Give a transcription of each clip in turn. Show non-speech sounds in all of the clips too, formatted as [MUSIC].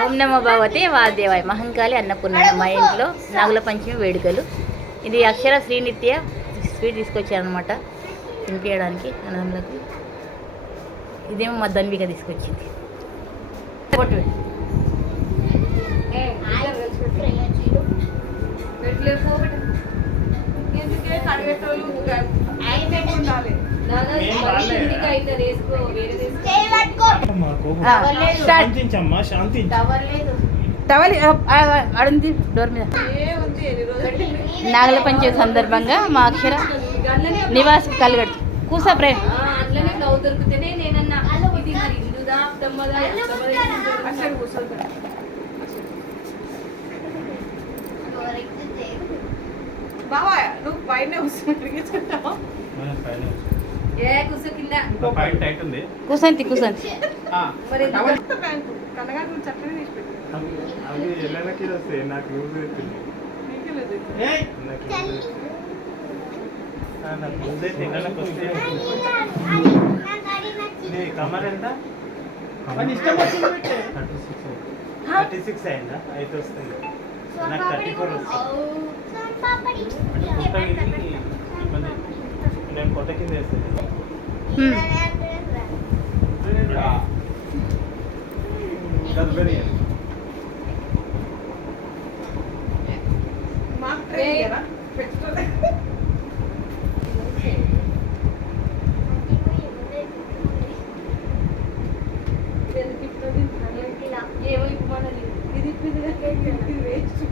ఓం నమో భగవతే వాదేవాయ మహంకాళి అన్నపూర్ణ మా ఇంట్లో నాగుల పంచమి వేడుకలు. ఇది అక్షర శ్రీనిత్య స్వీట్ తీసుకొచ్చారనమాట తినిపించడానికి అన్నదమ్ములకు. ఇదేమో మా ధన్విక తీసుకొచ్చింది. పొట్టు టవల్ డోర్ మీద. నాగల పంచమి సందర్భంగా మా అక్షర నివాస్ కలగడు. కూసా ప్రేమ్. బావా నువ్వు పైన కూర్చుంటావా ఏ కూర్చో కింద పైన టైట్ ఉంది కూసంతి కూసంతి. కమర్ ఎంత? థర్టీ సిక్స్ థర్టీ సిక్స్ అయిందా? అయితే వస్తుంది. నాకు థర్టీ ఫోర్ వస్తుంది. నేను కొత్త కింద వేస్తాను. హ్మ్. మాకు ట్రై చేయరా పెట్టుకోలే ఎందుకు ఇప్పుతుంది? ఏమో ఇప్పుడు మనది ఇది ఇప్పింది కదా, ఇది వేస్ట్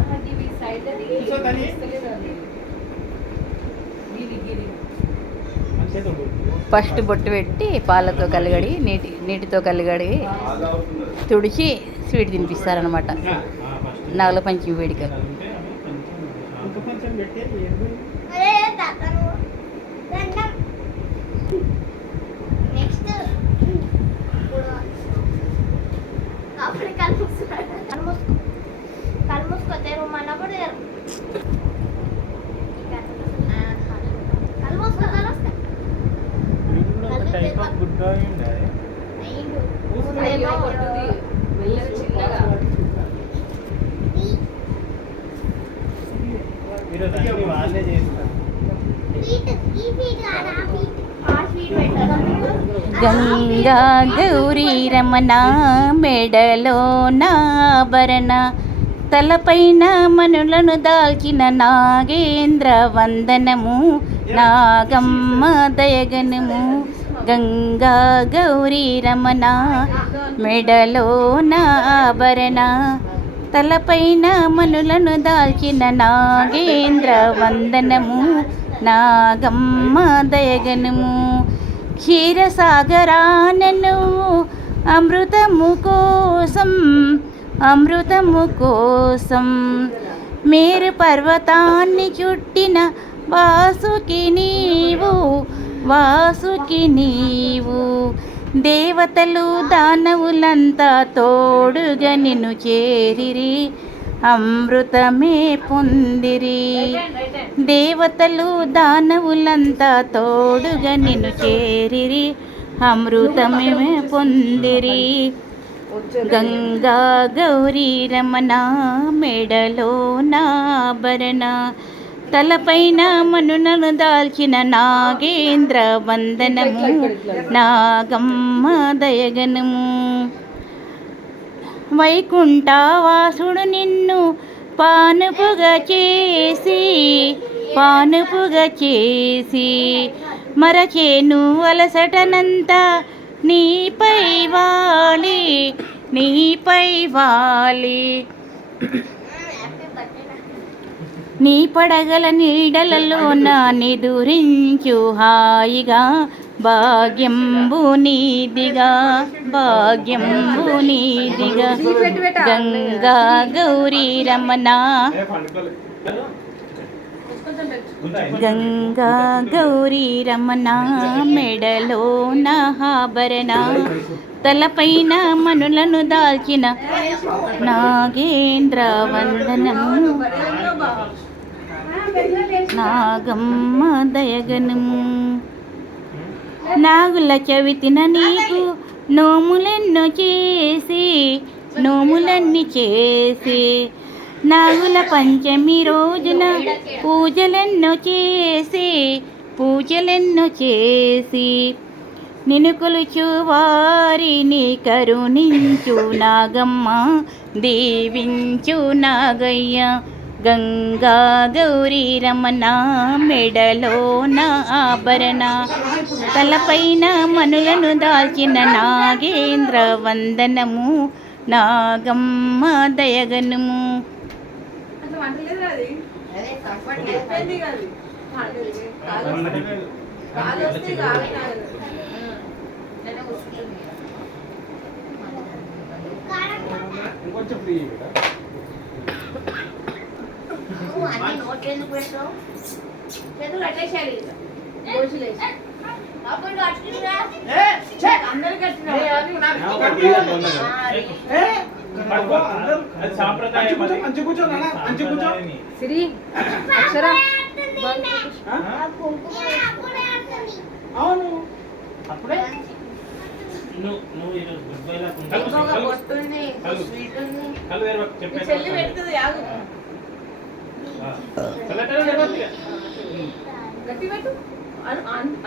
ఆహా, ఇవి సైడ్ అది కూర్చోద్దని? వస్తలేదు అది. గిరి గిరి ఫస్ట్ బొట్టు పెట్టి పాలతో కలిగడి నీటి నీటితో కలిగడి తుడిచి స్వీట్ తినిపిస్తారనమాట నాగల పంచమి పెట్టి నెక్స్ట్ కళ్ళు మూసుకోతే రమ్మన్నప్పుడు కళ్ళు మూసుకోతాను టైప్ ఆఫ్ గుడ్ బాయ్ ఉండే అయ్యో, కొట్టుది. మెల్లగా చిన్నగా మీరు దాన్ని వాళ్ళే చేస్తారు ఈ ఫీట్ కాదు ఆ ఫీట్ ఆ ఫీట్ పెట్టాలి గంగా గౌరీ రమణ మెడలో నాభరణ తలపైన మనులను దాల్చిన నాగేంద్ర వందనము నాగమ్మ దయగనము గంగా గౌరీ రమణ మెడలో నాభరణ తలపైన మనులను దాల్చిన నాగేంద్ర వందనము నాగమ్మ దయగనము క్షీరసాగరానను అమృతము కోసం అమృతము కోసం. మేరు పర్వతాన్ని చుట్టిన వాసుకి నీవు వాసుకి నీవు. దేవతలు దానవులంతా తోడుగా నిన్ను చేరిరి. అమృతమే పొందిరి. దేవతలు దానవులంతా తోడుగా నిన్ను చేరిరి. అమృతమే పొందిరి. గంగా గౌరీ రమణ మెడలో నాభరణ తలపైన మనునను దాల్చిన నాగేంద్ర వందనము. నాగమ్మ దయగనము. వైకుంఠవాసుడు నిన్ను పానుపుగా చేసి పానుపుగా చేసి మరచేను అలసటనంతా నీపై వాలి నీపై వాలి. నీ పడగల నీడలలోన నిదురించు హాయిగా భాగ్యంబు నీదిగా భాగ్యంబు నీదిగా గంగా గౌరీ రమణ. గంగా గౌరీ రమణ మెడలో నాభరణ తలపైన మనులను దాల్చిన నాగేంద్ర వందనం. నాగమ్మ దయగనము నాగుల చవితిన నీకు నోములెన్నో చేసి నోములన్నీ చేసి నాగుల పంచమి రోజున పూజలెన్నో చేసి పూజలెన్నో చేసి నిన్ను వారిని కరుణించు నాగమ్మ దీవించు నాగయ్య. గంగా గౌరీ రమణ మెడలో నా ఆభరణ. తలపైన మనులను దాల్చిన నాగేంద్ర వందనము. నాగమ్మ దయగనుము. అట్లా ఫ్రీ వస్తే కాలు కాదు. ఇంకొంచెం ఫ్రీ చేతులు కట్టేసేయాలి ఇక. గోచులేసి. అందరికి కట్టినావు. అది సాంప్రదాయం మంచి కూర్చో, మంచి కూర్చో నాన్న, మంచి కూర్చో. సాంప్రదాయాన్ని. సిరి అక్షరం. అవును. అప్పుడే? నువ్వు నువ్వు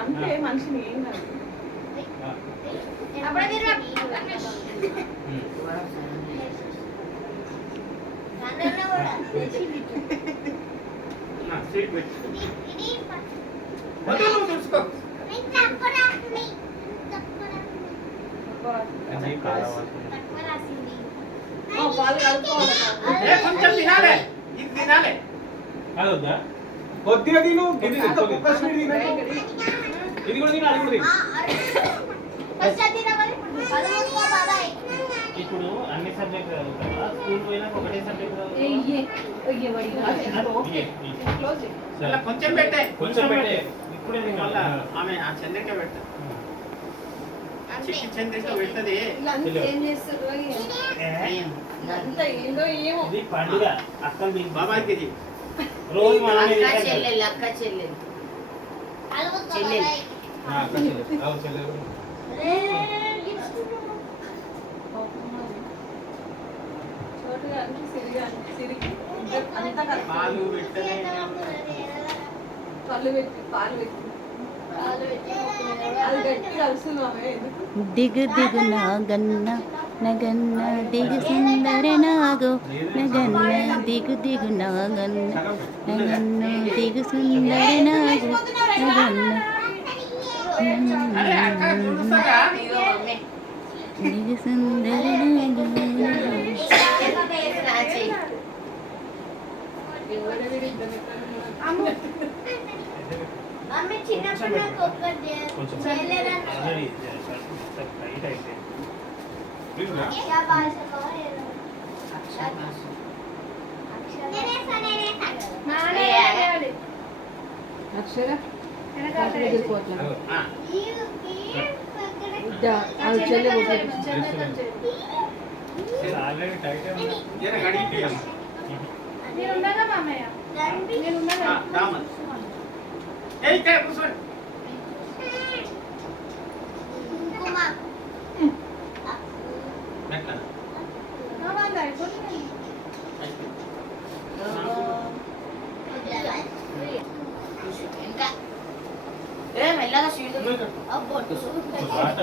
అంటే మనిషిని ఏం కాదు సీట్ పెట్టి వద్దు, నువ్వు చూసుకో అది కావాలి. ఆ, పాలు కలుపుకోవాలి ఏ, కొంచెం తినాలే ఇది తినాలే అది వద్దా కొద్దిగా తిను ఇది ఇంత కుక్క స్వీట్ తినకు. ఇది కూడా తిను అది కూడా తిను. ఇప్పుడు అన్ని సబ్జెక్ట్ చదువుతావా? స్కూల్ పోయినాక ఒకటే సబ్జెక్ట్ కొంచెం పెట్టే కొంచెం పెట్టే. ఇప్పుడే మళ్ళా ఆమె ఆ చంద్రిక పెట్ట చంద్రిక పెడుతుంది. ఏం చేస్తారు పండుగ. అక్కలు మీకు బాబాయ్కి రోజు అక్క తింటాం. చెల్లెలు అక్క చెల్లెలు. ఆ, అక్క చెల్లెలు. పాలు పెట్టి పాలు పెట్టి అది గట్టి ఎందుకు? దిగు దిగు నాగన్న. నగన్న దిగు సుందర నాగో నగన్న దిగు దిగు నాగన్న నగన్న దిగు సుందర నాగో నగన్న. దిగు సుందర నాగో చిన్నప్పుడు నాకు ఒక్కటి చేయలేదని అక్షర? కాఫీ దగ్గరికి పోతున్నా ఆ, ఈ ఈ పక్కన అది చెల్లె ఆల్రెడీ టైట్ జర గడిపి అమ్మ. నేనున్నాగా మామయ్య రండి ఆ, రామ ఏ ఇక్కడ కూర్చోండి కుంకుమ మెట్ల ఇంకా ఏ మెల్లగా స్వీట్ అబ్బొట్టు వాటర్లో ఇగో అట్లాగా ఆ, నీళ్ళు. వాటర్లో వాటర్ ఏం చేయాలి స్ప్రే క్లీన్ కొంచెం తాత ఆ. ఆగు ఆగు ఏ నా ఫోటో చూసినాయి. ఆ? మొత్తం ఇవి చూసుకుంటుంది ఇవి చూసుకుంటుంది నాగేంద్రహరాయ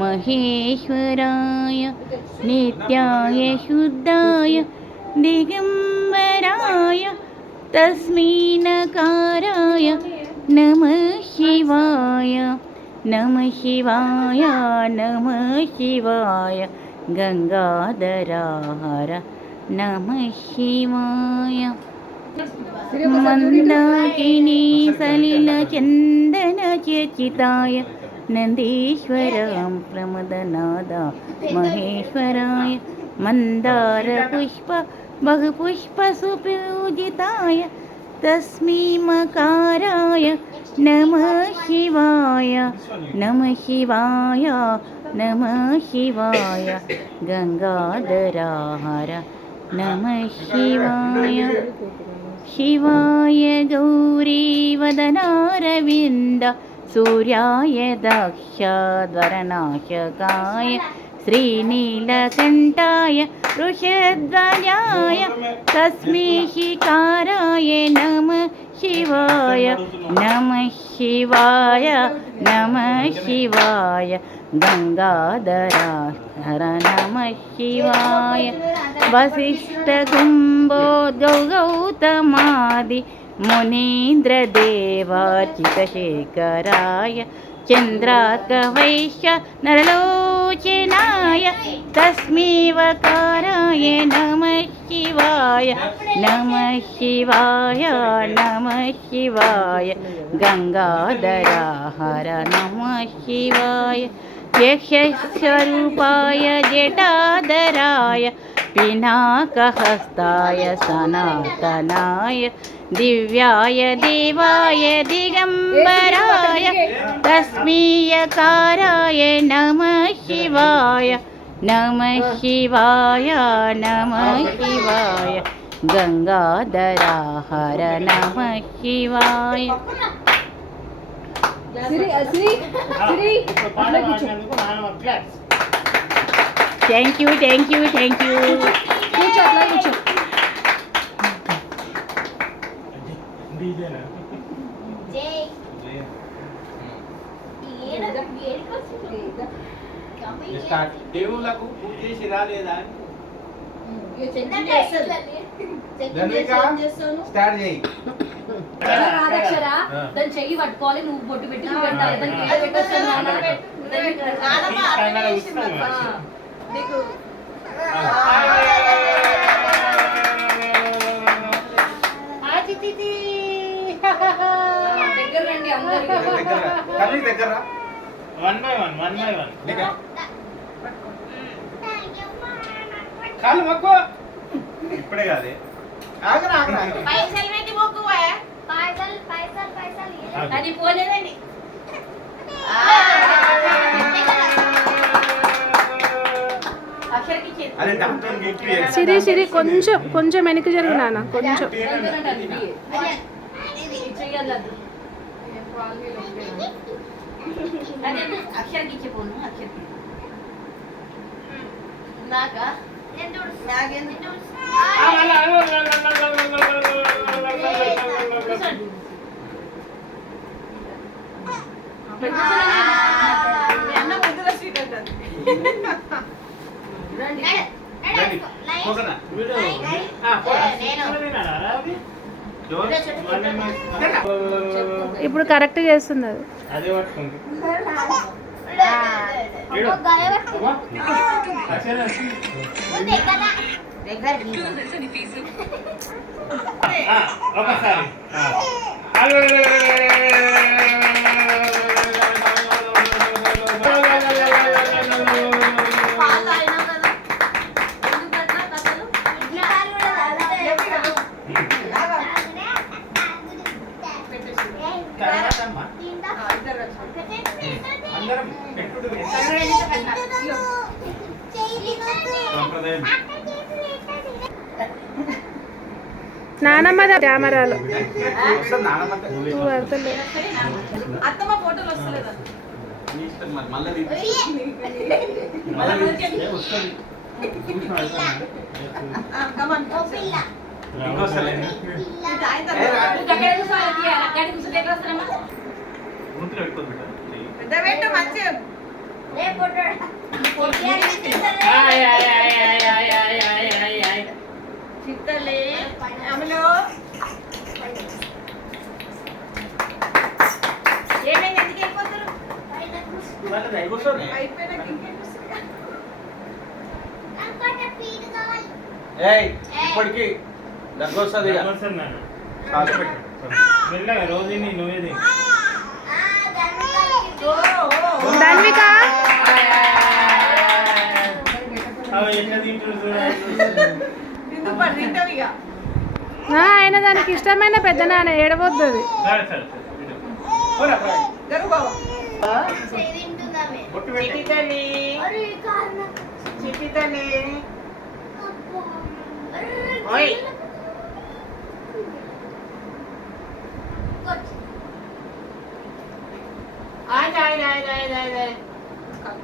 മഹേശ്വരായ നിത്യായ ശുദ്ധായ ദിഗംബരായ തസ്മീനകാരായ നമ ശിവായ നമ ശിവായ നമ ശിവായ ഗംഗാധരാഹാര നമ ശിവായ. മന്ദാകിനി സലില ചന്ദന ചേച്ചിതായ नन्दीश्वरां प्रमदनाद महेश्वराय मन्दारपुष्प बहुपुष्पसुपूजिताय तस्मै मकाराय नमः शिवाय नमः शिवाय नमः शिवाय, गङ्गाधराहर, नमः शिवाय। शिवाय गौरीवदनारविन्द सूर्याय दक्षाध्वरनाशकाय श्रीनीलकण्ठाय वृषध्वजाय तस्मै शिकाराय नमः शिवाय नमः शिवाय नमः शिवाय गङ्गाधरा हर नमः शिवाय वसिष्ठकुम्भोद्गौ गौतमादि मुनीन्द्रदेवार्चितशेखराय चन्द्रार्कवैश्य नरलोचनाय तस्मैवकाराय नमः शिवाय नमः शिवाय नमः शिवाय गङ्गाधरा हर नमः शिवाय यक्षस्वरूपाय जटाधराय पिनाकहस्ताय सनातनाय दिव्याय देवाय दिगंबराय तस्मीयकाराय नम शिवाय नम शिवाय नम शिवाय। गंगाधरा हर नम शिवाय। Thank you thank you thank you దేవుళ్ళకు పూజ చేసి రాలేదా ధన్విక స్టార్ట్ చేయి ఎలా రాదక్షరా దాని చెయ్యి పట్టుకోవాలి నువ్వు బొట్టు పెట్టి పెట్టాలి దానికి ఏడ పెట్టొచ్చు దగ్గర రండి అందరికి. దగ్గర కర్రీ దగ్గర. రా. One by one one by one దగ్గర. కాలు మక్కువ ఇప్పుడే కాదే. ఆగరా ఆగరా. పైసలు పెట్టి మొక్కువా? పైసలు పైసలు పైసలు. అది పోలేదండి. సిరి సిరి కొంచెం కొంచెం వెనక్కి జరిగి నాన్న కొంచెం. చెయ్యాలి అది అదే అక్షరకి ఇచ్చిపోను అక్షరకి నాకా నాకెందుకు రండి పోకనా ఇప్పుడు కరెక్ట్ చేస్తుంది అది. అదే పట్టుకుంది. ఒకసారి. నానమ్మ కెమెరాలో వస్తుంది నానమ్మంటే. నువ్వు పడతలే అత్తమ్మ ఫోటోలు వస్తలేదా నీ ఇష్టం మరి మళ్ళీ తీపి. మళ్ళీ తీపి. వస్తుంది ఇంకోసారి అక్కడ కూర్చోవాలి తీయాలి అక్కడ కూర్చుంటే ఎట్లా వస్తారమ్మా ముందులో పెట్టుకోదు బిడ్డ. చిత్తలే ఏమైంది ఎందుకు వెళ్ళిపోతారు వాళ్ళది అయిపోతుంది. ఏయ్ ఇప్పటికి. మెల్లగా రోజు నువ్వేది ధన్విక ఆయన దానికి ఇష్టమైన పెద్ద నాన్న ఏడవద్దు అది. సరే సరే సరే ఇటు. పోరా, పోరా. జరుగు బావ తింటుందామే బొట్టు పెట్టు. అరే కారణం ఓయ్.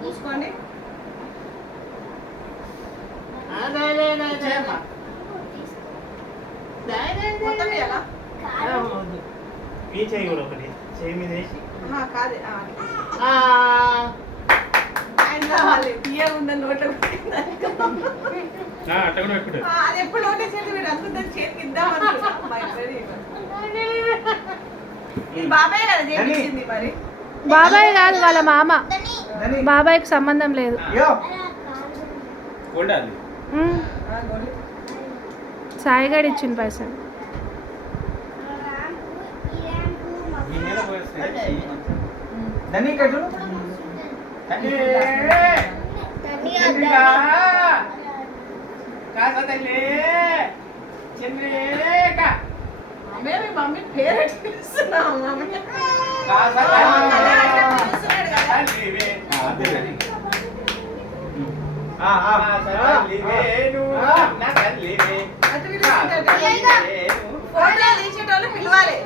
చూసుకోండి ఈ చేయి కూడా ఒకటి చేయి మీద వేసి కాదే ఆ, ఆయన రావాలి తీయ ఉన్న నోట్లో పెట్టింది. ఆ, అట్ట కూడా పెట్టుకుంటారు ఆ, అది ఎప్పుడు నోటే చేతి వీడు అనుకుంటే చేతికి ఇద్దాం ఇది బాబాయ్ కదా చేపించింది మరి. బాబాయ్ కాదు వాళ్ళ మామ. బాబాయ్కి సంబంధం లేదు. సాయిగాడు ఇచ్చిన పైసలు. దాన్ని ఇక్కడ చూడు. మేము ఈ మమ్మీ పేరు పిలుస్తున్నాం మమ్మీ కాసా పిలుస్తున్నాడు కదా. తల్లివే అదే. ఆ ఆ తల్లివేను నా తల్లివే అటు పిలుస్తుంటాడు. తల్లివేను ఫోటోలు తీసేటోళ్ళు పిలవాలి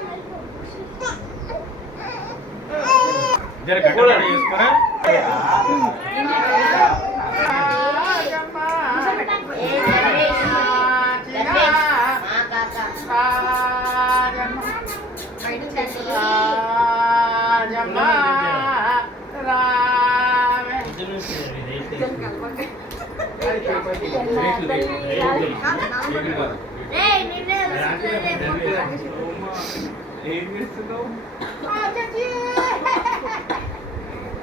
జర గట్టిగా చేసుకోరా ఏం చేస్తున్నావు ఆ, పాట అన్నట్టు వాడు. స్వీట్ తినకే ఆకు పెట్టు, ఆకు పెట్టు. ఏ,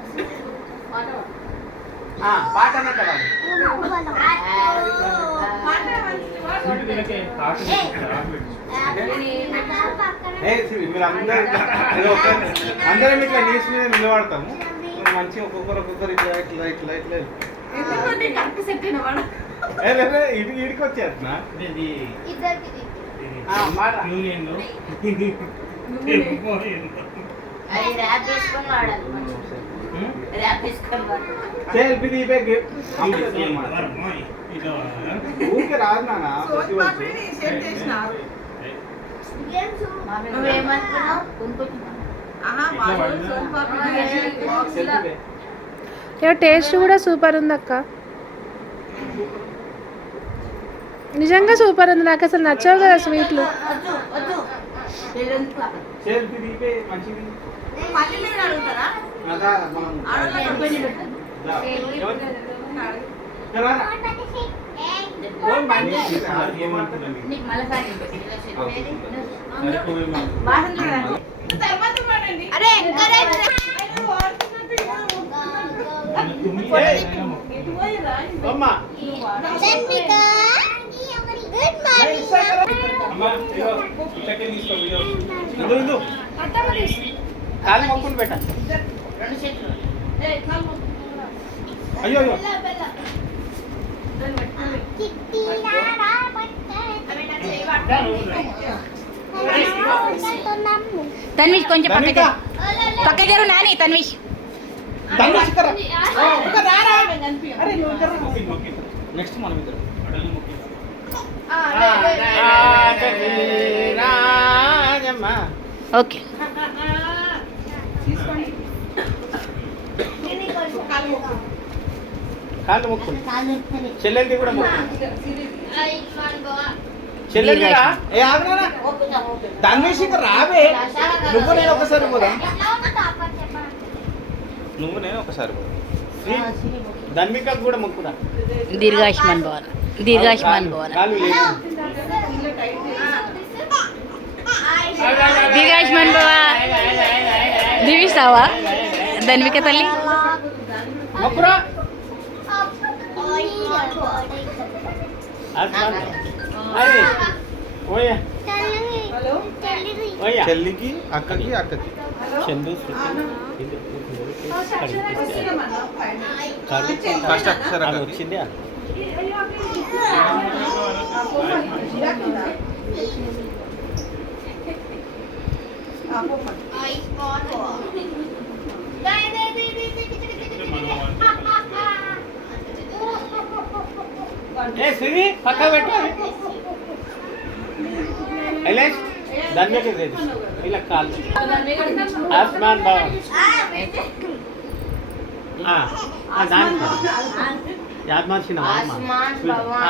సి- మీరు అందరూ ఇట్లా- నీస్ మీద నిలబడతాము. మంచిగా ఒక్కొక్కరు ఒక్కొక్కరు ఇట్లా ఇట్లా ఇట్లా ఇట్లా. ఇడి ఇడికి వచ్చేస్తున్నా. ఇది ఇది మాట. సెల్ఫీ? ఊరికే రాదు నాన్న టేస్ట్ కూడా సూపర్ ఉంది అక్క నిజంగా సూపర్ ఉంది నాకు అసలు నచ్చవు కదా స్వీట్లు? సెల్ఫీ మంచిది? పడండి అరే ఎంకరేజ్ అమ్మ. కాలు మొక్కులు పెట్ట. అయ్యో అయ్యో. తన్విష్ కొంచెం పక్క ధనిక జరు. పక్క జరు నాని తన్విష్. నెక్స్ట్ మనం ఇద్దరం. అడల్ని మొక్కి. రాజమ్మ ఓకే. మొక్కు. కాళ్ళు మొక్కులు. చెల్లెలది కూడా మొక్కు. చెల్లెలది. ఏ ఆగనా ధన్వేష్ ఇక రావే. నువ్వు నేను ఒకసారి పోదాం? నువ్వు నేను ఒకసారి పోదాం? ధన్వికకు కూడా మొక్కుదా? దీర్ఘాయుష్మాన్ భవన్. దీర్ఘాయుష్మాన్ భవన్ కాలు లేదు ఇలా టైట్ చేసి. దీర్ఘాయుష్మాన్ భవన్ దీవిస్తావా ధన్విక తల్లి మొక్కురా అది ఓయా హలో ఓయా చెల్లికి అక్కకి అక్కకి చందు వస్తున్నామన్నా పైన. ఫస్ట్ అక్షరం వచ్చింది ఏ సిరి పక్క పెట్టు ఐలాష్ దాని మీద లేదు ఇలా కాలు ఆస్మాన్ భవన్ ఆ, ఆ, దానికి యాద్ మార్చిన ఆస్మాన్ భవన్.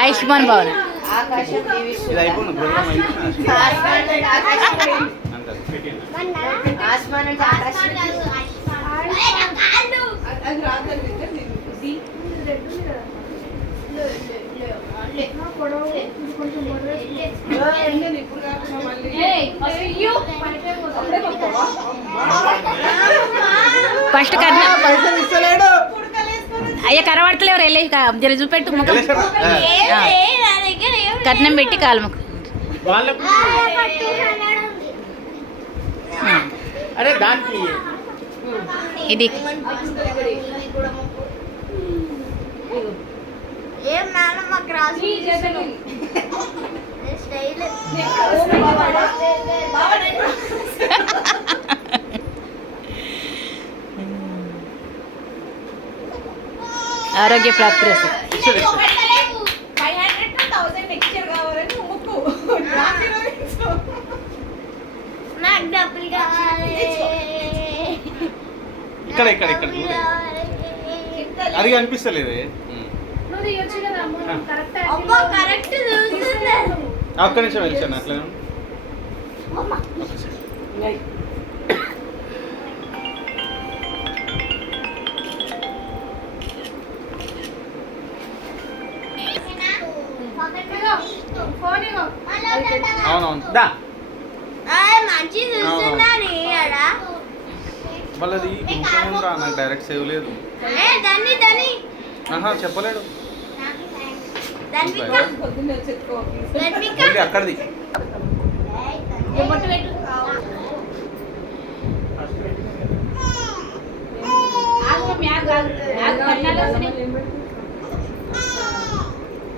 ఆయుష్మాన్ భవన్ ఆకాశం ఇది అయిపోయింది ప్రోగ్రామ్ అయిపోయింది ఆస్మాన్ అంటే ఆకాశం అది రాత్రి ఇది నేను ఇప్పుడు కాకుండా మళ్ళీ అప్పుడే పంపవా? ఫస్ట్ కట్నం అయ్యా కనబడతలేవు వెళ్ళి జర చూపెట్టు ముఖం. కట్నం పెట్టి కాలు ముఖం వాళ్ళకు అరే దానికి. ఇది. స్టైల్ [LAUGHS] ఆరోగ్య ప్రాప్తి five hundred two thousand extra కావాలని ముక్కు నాకు ఇరవై ఇచ్చు. నాకు డబ్బులు కావాలి ఇక్కడ ఇక్కడ ఇక్కడ అది కనిపిస్తలేదు నువ్వు తీయొచ్చు కదా అమ్మ. అవునవును. దా. మళ్ళీ అది నాకు డైరెక్ట్ సేవ్ లేదు. ఏ దాన్ని దాన్ని ఆహా చెప్పలేడు. అక్కడిది.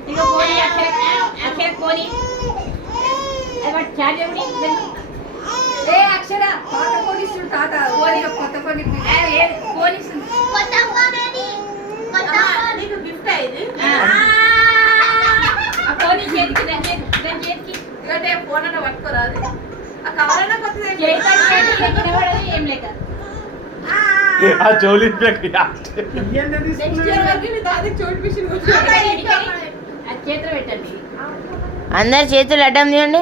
ఇక పోనీ అక్షర అక్షర పోనీ. ఏ అక్షర పాత పోలీసులు తాత కొత్త నీకు గిఫ్ట్ ఆ చేతికి దాని చేతికి దాని చేతికి. ఇదంటే ఫోన్ అన్న పట్టుకోరా అది ఆ కవరైనా కొత్తది ఏం లేక అందరు చేతులు అడ్డం తీయండి.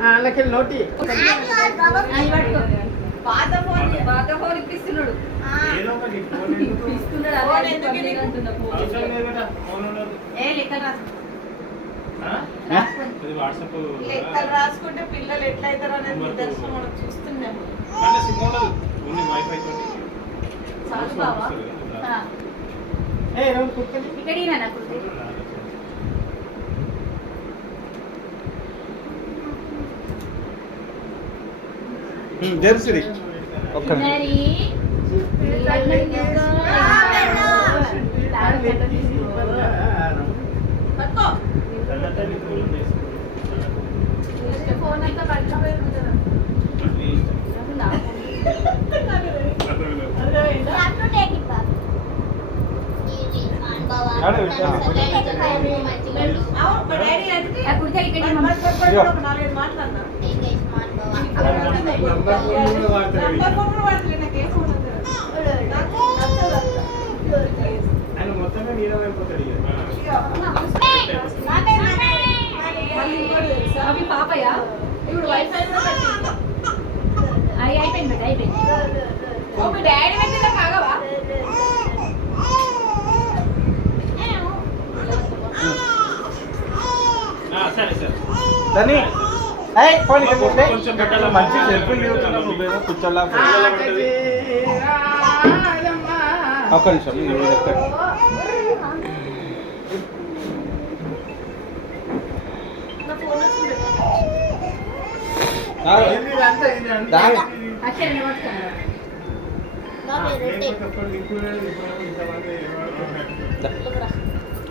వాళ్ళకి నోటి అది పట్టుకో పాత ఫోన్ పాత ఫోన్ ఇప్పిస్తున్నాడు. ఏ లెక్క రాసు ఆ? ఇది వాట్సాప్ లెక్కలు రాసుకుంటే పిల్లలు ఎట్లయితారు అనేది నిదర్శనం మనం చూస్తున్నాము అంటే సిమ్ ఉండదు ఓన్లీ వైఫై తోటి చాలు బావా ఆ, ఏ రెండు కుక్కలు ఇక్కడ నాకు జెర్సీ ఒక్క మరి పట్టుకో ఫోన్ అంతా పట్టుకోపోయి అటు టేక్ ఇట్ బాబు ఇది ఫోన్ బావా ఆడ పెట్టు. అవును మా డాడీ అంటే ఆ కుర్చీ ఇక్కడ మరి- అవి పాపయ్య ఇప్పుడు వైఫై కూడా అయిపోయింది అయిపోయింది డాడీ కాగవా సరే. సరే మంచి సెల్ఫీ దిగుతున్నావు నువ్వేమో కూర్చోలా. ఒక్క నిమిషం.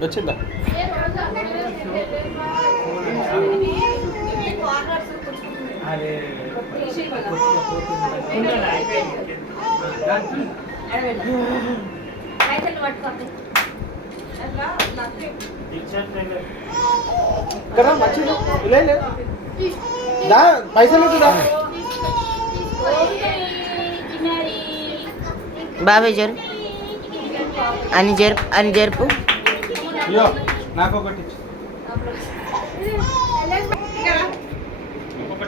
వచ్చిందా? అదే జరుపు మంచిది దా పైసలు బాబాయ్ అని జరుపు. అని జరుపు నాకు ఒకటి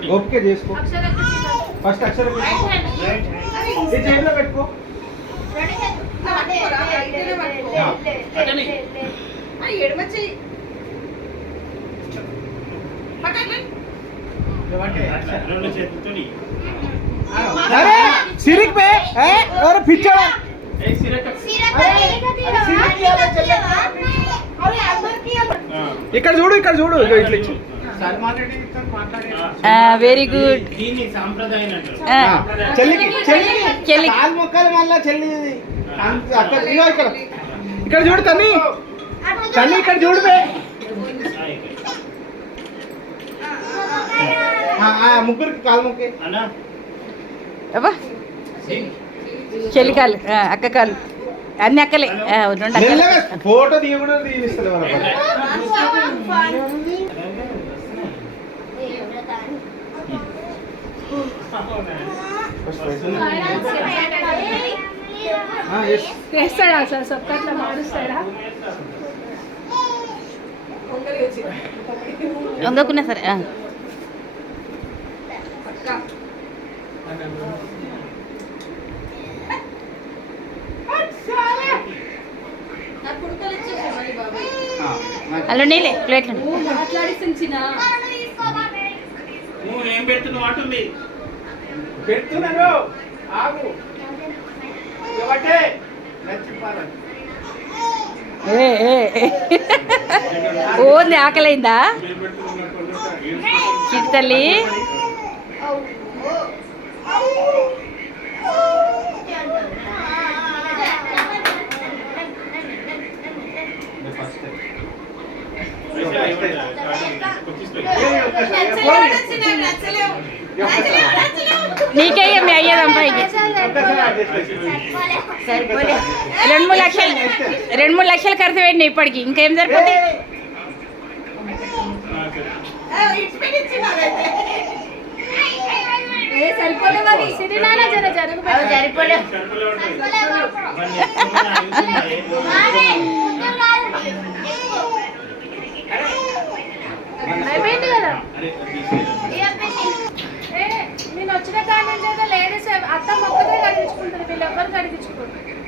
ఇచ్చు. ఓకే చేసుకో ఫస్ట్ అక్షరం పెట్టుకో. ఈ జేబులో పెట్టుకో ఎడమ చెయ్యి పక్కన రెండు చేతులతో అరే సిరిక్ పే ఏ ఎవరు పిచ్చాడా ఇక్కడ చూడు ఇక్కడ చూడు ఇగో ఇట్లా వెరీ గుడ్ చెల్లి. కాలు మొక్కలు మళ్ళా చెల్లి. ఇక్కడ. ఇక్కడ చూడు తన్ని. తన్ని ఇక్కడ చూడు బే. ఆ, ఆ, ముగ్గురికి కాలు మొక్కే. చెల్లి కాలు అక్క కాలు. అన్ని అక్కలే. రెండు ఫోటో తీయకుండా తీనిస్తుంది చేస్తాడా సార్? సొక్కట్లా మారుస్తాడా? వంగకున్నా సరే అందులో నీళ్ళే ప్లేట్లు. మాట్లాడిస్తున్నా నువ్వు ఏం పెడుతున్నావు అంటుంది? పెడుతున్నాను. ఆగు. ఇవ్వటే నచ్చిపాలని ఏ ఏ ఏ. ఓన్లీ ఆకలైందా? చిట్టి తల్లి. నీకే ఇక మీ అయ్యేది అమ్మాయికి సరిపోలే రెండు మూడు లక్షలు రెండు మూడు లక్షలు ఖర్చు పెట్టినాయి ఇప్పటికి. ఇంకేం సరిపోతాయి? ఏ సరిపోలే సరిపోలే.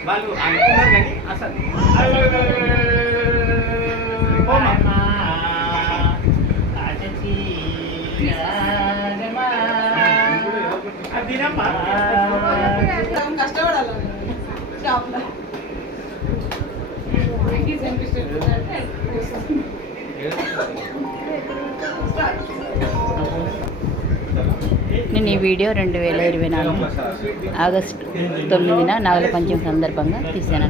వాళ్ళు అనుకున్నారు కానీ అసలు అదినమ్మా కష్టపడాలి షాప్ లో నేను ఈ వీడియో రెండు వేల ఇరవై నాలుగు ఆగస్టు తొమ్మిదిన నాగల పంచమి సందర్భంగా తీసాను